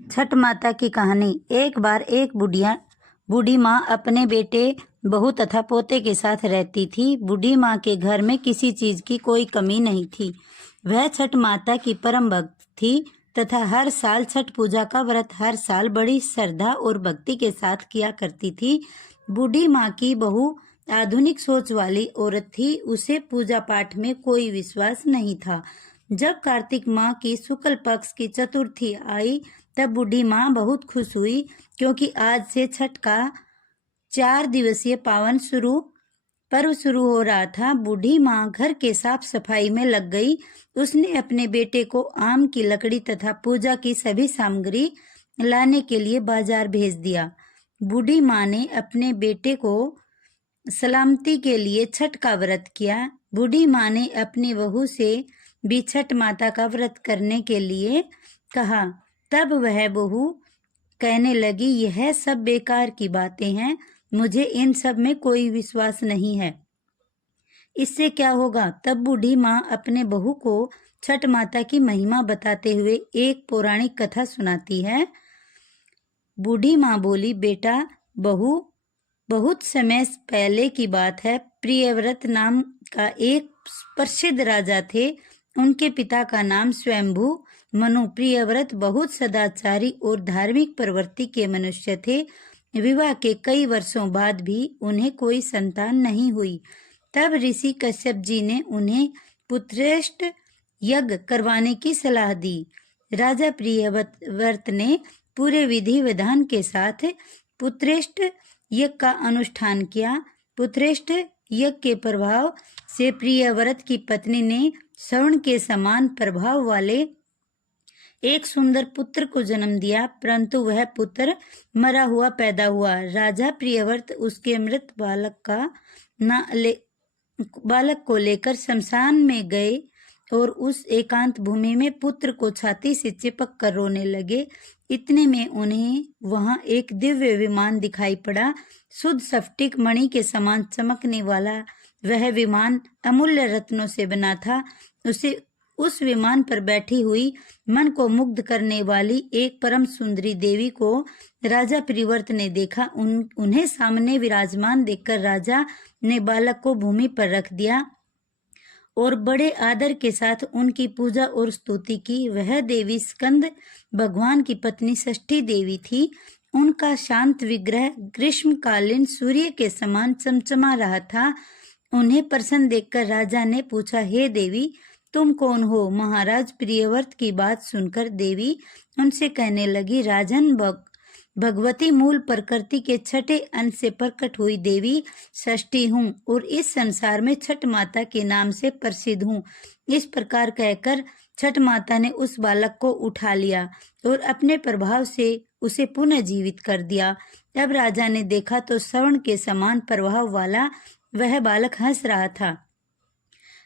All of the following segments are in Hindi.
छठ माता की कहानी। एक बार एक बूढ़ी माँ अपने बेटे, बहू तथा पोते के साथ रहती थी। बूढ़ी माँ के घर में किसी चीज की कोई कमी नहीं थी। वह छठ माता की परम भक्त थी तथा हर साल छठ पूजा का व्रत हर साल बड़ी श्रद्धा और भक्ति के साथ किया करती थी। बूढ़ी माँ की बहू आधुनिक सोच वाली औरत थी। उसे पूजा पाठ में कोई विश्वास नहीं था। जब कार्तिक माह की शुक्ल पक्ष की चतुर्थी आई तब बूढ़ी माँ बहुत खुश हुई, क्योंकि आज से छठ का 4 दिवसीय पावन पर्व शुरू हो रहा था। बूढ़ी माँ घर के साफ सफाई में लग गई। उसने अपने बेटे को आम की लकड़ी तथा पूजा की सभी सामग्री लाने के लिए बाजार भेज दिया। बूढ़ी माँ ने अपने बेटे को सलामती के लिए छठ का व्रत किया। बूढ़ी माँ ने अपनी बहू से भी छठ माता का व्रत करने के लिए कहा। तब वह बहू कहने लगी, यह सब बेकार की बातें हैं, मुझे इन सब में कोई विश्वास नहीं है, इससे क्या होगा। तब बूढ़ी माँ अपने बहू को छठ माता की महिमा बताते हुए एक पौराणिक कथा सुनाती है। बूढ़ी माँ बोली, बेटा बहू, बहुत समय पहले की बात है। प्रियव्रत नाम का एक प्रसिद्ध राजा थे। उनके पिता का नाम स्वयंभू मनु। प्रियव्रत बहुत सदाचारी और धार्मिक प्रवृत्ति के मनुष्य थे। विवाह के कई वर्षों बाद भी उन्हें कोई संतान नहीं हुई। तब ऋषि कश्यप जी ने उन्हें पुत्रेष्ट यज्ञ करवाने की सलाह दी। राजा प्रियव्रत ने पूरे विधि विधान के साथ पुत्रेष्ट यज्ञ का अनुष्ठान किया। पुत्रेष्ट यज्ञ के प्रभाव से प्रियव्रत की पत्नी ने स्वर्ण के समान प्रभाव वाले एक सुंदर पुत्र को जन्म दिया, परंतु वह पुत्र मरा हुआ पैदा हुआ। राजा प्रियव्रत उसके मृत बालक को लेकर शमशान में गए और उस एकांत भूमि में पुत्र को छाती से चिपक कर रोने लगे। इतने में उन्हें वहां एक दिव्य विमान दिखाई पड़ा। शुद्ध स्फटिक मणि के समान चमकने वाला वह विमान अमूल्य रत्नों से बना था। उस विमान पर बैठी हुई मन को मुग्ध करने वाली एक परम सुंदरी देवी को राजा प्रियव्रत ने देखा। उन्हें सामने विराजमान देखकर राजा ने बालक को भूमि पर रख दिया और बड़े आदर के साथ उनकी पूजा और स्तुति की। वह देवी स्कंद भगवान की पत्नी षष्ठी देवी थी। उनका शांत विग्रह ग्रीष्मकालीन सूर्य के समान चमचमा रहा था। उन्हें प्रसन्न देखकर राजा ने पूछा, हे देवी, तुम कौन हो। महाराज प्रियव्रत की बात सुनकर देवी उनसे कहने लगी, राजन, भगवती मूल प्रकृति के छठे अंश से प्रकट हुई देवी षष्ठी हूँ और इस संसार में छठ माता के नाम से प्रसिद्ध हूँ। इस प्रकार कहकर छठ माता ने उस बालक को उठा लिया और अपने प्रभाव से उसे पुनः जीवित कर दिया। अब राजा ने देखा तो स्वर्ण के समान प्रभाव वाला वह बालक हंस रहा था।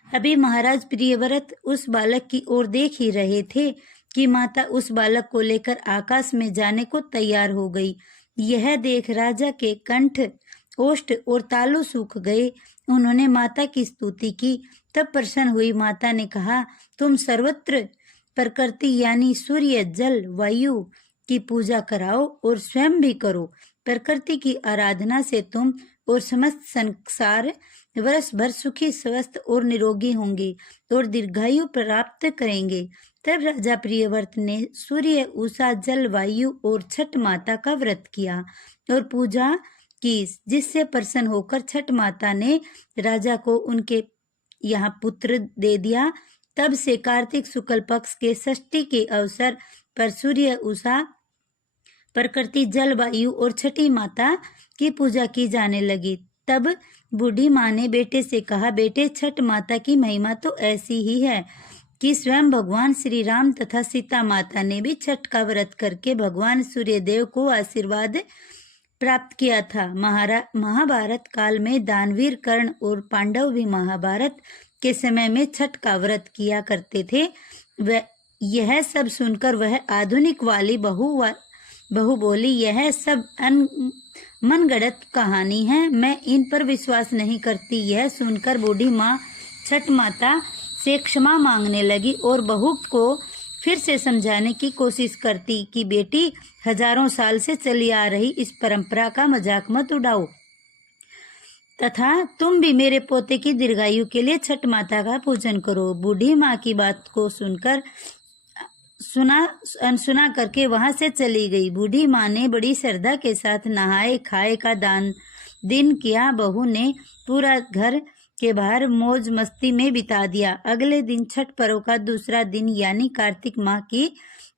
अभी महाराज प्रियव्रत उस बालक की ओर देख ही रहे थे कि माता उस बालक को लेकर आकाश में जाने को तैयार हो गई। यह देख राजा के कंठ, ओष्ठ और तालु सूख गए। उन्होंने माता की स्तुति की। तब प्रसन्न हुई माता ने कहा, तुम सर्वत्र प्रकृति यानी सूर्य, जल, वायु की पूजा कराओ और स्वयं भी करो। प्रकृति की आराधना से तुम और समस्त संसार वर्ष भर सुखी, स्वस्थ और निरोगी होंगे और दीर्घायु प्राप्त करेंगे। तब राजा प्रियव्रत ने सूर्य, उषा, जल, वायु और छठ माता का व्रत किया और पूजा की, जिससे प्रसन्न होकर छठ माता ने राजा को उनके यहाँ पुत्र दे दिया। तब से कार्तिक शुक्ल पक्ष के षष्ठी के अवसर पर सूर्य, उषा, प्रकृति, जल, वायु और छठी माता की पूजा की जाने लगी। तब बूढ़ी माँ ने बेटे से कहा, बेटे, छठ माता की महिमा तो ऐसी ही है कि स्वयं भगवान श्री राम तथा सीता माता ने भी छठ का व्रत करके भगवान सूर्यदेव को आशीर्वाद प्राप्त किया था। महाभारत काल में दानवीर कर्ण और पांडव भी महाभारत के समय में छठ का व्रत किया करते थे। यह सब सुनकर वह आधुनिक वाली बहू बोली, यह सब मनगढ़ंत कहानी है, मैं इन पर विश्वास नहीं करती। यह सुनकर बूढ़ी माँ छठ माता से क्षमा मांगने लगी और बहू को फिर से समझाने की कोशिश करती कि बेटी, हजारों साल से चली आ रही इस परंपरा का मजाक मत उड़ाओ, तथा तुम भी मेरे पोते की दीर्घायु के लिए छठ माता का पूजन करो। बूढ़ी माँ की बात को सुनकर अनसुना करके वहां से चली गई। बूढ़ी माँ ने बड़ी श्रद्धा के साथ नहाए खाए का दिन किया। बहू ने पूरा घर के बाहर मौज मस्ती में बिता दिया। अगले दिन छठ पर्व का दूसरा दिन यानी कार्तिक माह की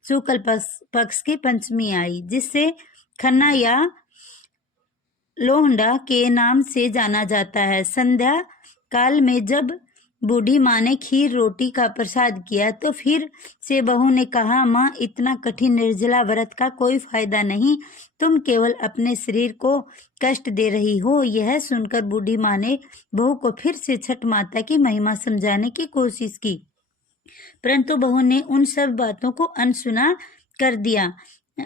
शुक्ल पक्ष की पंचमी आई, जिससे खन्ना या लोहंडा के नाम से जाना जाता है। संध्या काल में जब बूढ़ी माँ ने खीर रोटी का प्रसाद किया तो फिर से बहू ने कहा, माँ, इतना कठिन निर्जला व्रत का कोई फायदा नहीं, तुम केवल अपने शरीर को कष्ट दे रही हो। यह सुनकर बूढ़ी माँ ने बहू को फिर से छठ माता की महिमा समझाने की कोशिश की, परंतु बहू ने उन सब बातों को अनसुना कर दिया,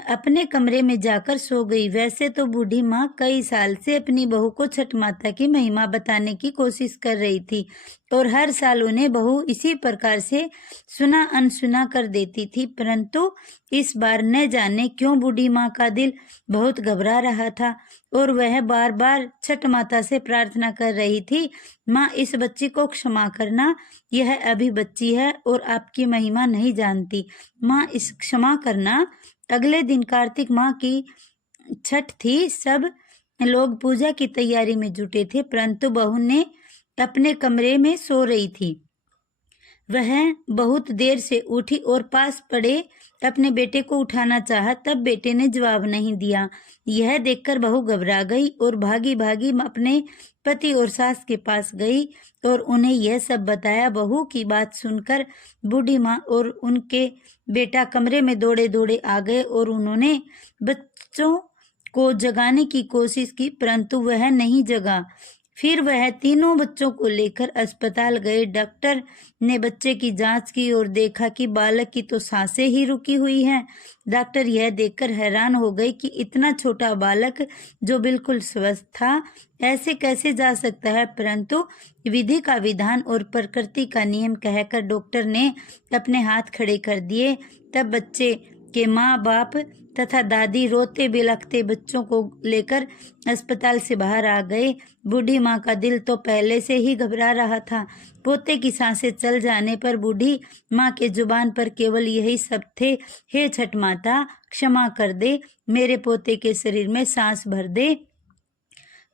अपने कमरे में जाकर सो गई। वैसे तो बूढ़ी माँ कई साल से अपनी बहू को छठ माता की महिमा बताने की कोशिश कर रही थी और हर साल उन्हें बहू इसी प्रकार से सुना अनसुना कर देती थी, परंतु इस बार न जाने क्यों बूढ़ी माँ का दिल बहुत घबरा रहा था और वह बार बार छठ माता से प्रार्थना कर रही थी, माँ, इस बच्ची को क्षमा करना, यह अभी बच्ची है और आपकी महिमा नहीं जानती। माँ, इस क्षमा करना। अगले दिन कार्तिक माह की छठ थी। सब लोग पूजा की तैयारी में जुटे थे, परंतु बहू ने अपने कमरे में सो रही थी। वह बहुत देर से उठी और पास पड़े अपने बेटे को उठाना चाहा, तब बेटे ने जवाब नहीं दिया। यह देखकर बहू घबरा गई और भागी भागी अपने पति और सास के पास गई और उन्हें यह सब बताया। बहू की बात सुनकर बूढ़ी माँ और उनके बेटा कमरे में दौड़े दौड़े आ गए और उन्होंने बच्चों को जगाने की कोशिश की, परंतु वह नहीं जगा। फिर वह तीनों बच्चों को लेकर अस्पताल गए। डॉक्टर ने बच्चे की जांच की और देखा कि बालक की तो सांसें ही रुकी हुई हैं। डॉक्टर यह देखकर हैरान हो गए कि इतना छोटा बालक जो बिल्कुल स्वस्थ था ऐसे कैसे जा सकता है, परंतु विधि का विधान और प्रकृति का नियम कहकर डॉक्टर ने अपने हाथ खड़े कर दिए। तब बच्चे के माँ बाप तथा दादी रोते बिलखते बच्चों को लेकर अस्पताल से बाहर आ गए। बूढ़ी माँ का दिल तो पहले से ही घबरा रहा था। पोते की सांसें चल जाने पर बूढ़ी माँ के जुबान पर केवल यही शब्द थे, हे छठ माता, क्षमा कर दे, मेरे पोते के शरीर में सांस भर दे।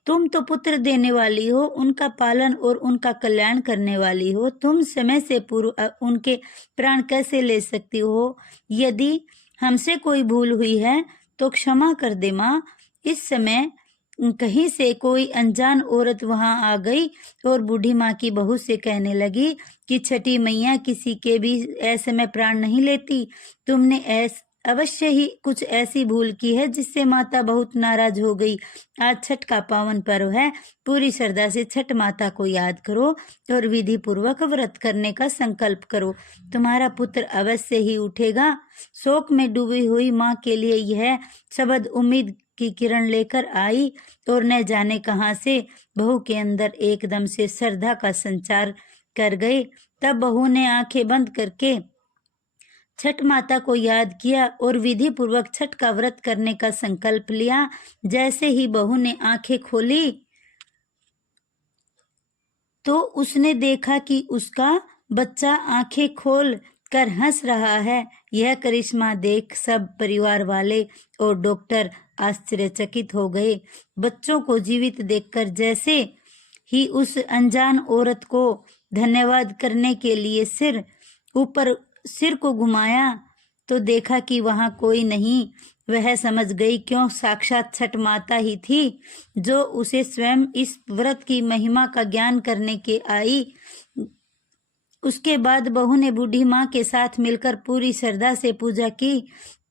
तुम तो पुत्र देने वाली हो, उनका पालन और उनका कल्याण करने वाली हो, तुम समय से पूर्व उनके प्राण कैसे ले सकती हो? यदि हमसे कोई भूल हुई है तो क्षमा कर दे माँ। इस समय कहीं से कोई अनजान औरत वहां आ गई और बूढ़ी माँ की बहू से कहने लगी कि छठी मैया किसी के भी ऐसे में प्राण नहीं लेती, तुमने अवश्य ही कुछ ऐसी भूल की है जिससे माता बहुत नाराज हो गई। आज छठ का पावन पर्व है, पूरी श्रद्धा से छठ माता को याद करो और विधि पूर्वक व्रत करने का संकल्प करो, तुम्हारा पुत्र अवश्य ही उठेगा। शोक में डूबी हुई माँ के लिए यह शब्द उम्मीद की किरण लेकर आई और न जाने कहां से बहू के अंदर एकदम से श्रद्धा का संचार कर गए। तब बहू ने आंखें बंद करके छठ माता को याद किया और विधि पूर्वक छठ का व्रत करने का संकल्प लिया। जैसे ही बहू ने आंखें खोली तो उसने देखा कि उसका बच्चा आंखें खोल कर हंस रहा है। यह करिश्मा देख सब परिवार वाले और डॉक्टर आश्चर्यचकित हो गए। बच्चों को जीवित देखकर जैसे ही उस अनजान औरत को धन्यवाद करने के लिए सिर को घुमाया तो देखा कि वहां कोई नहीं। वह समझ गई क्यों साक्षात छठ माता ही थी जो उसे स्वयं इस व्रत की महिमा का ज्ञान करने के आई। उसके बाद बहू ने बूढ़ी माँ के साथ मिलकर पूरी श्रद्धा से पूजा की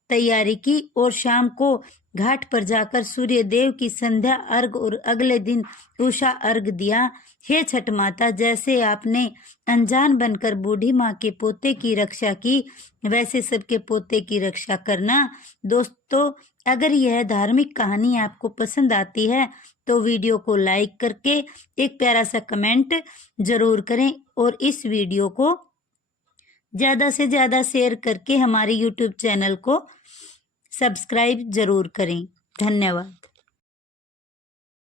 तैयारी की और शाम को घाट पर जाकर सूर्य देव की संध्या अर्घ और अगले दिन उषा अर्घ दिया। हे छठ माता, जैसे आपने अनजान बनकर बूढ़ी माँ के पोते की रक्षा की वैसे सबके पोते की रक्षा करना। दोस्तों, अगर यह धार्मिक कहानी आपको पसंद आती है तो वीडियो को लाइक करके एक प्यारा सा कमेंट जरूर करें और इस वीडियो को ज़्यादा से ज़्यादा शेयर करके हमारे YouTube चैनल को सब्सक्राइब ज़रूर करें। धन्यवाद।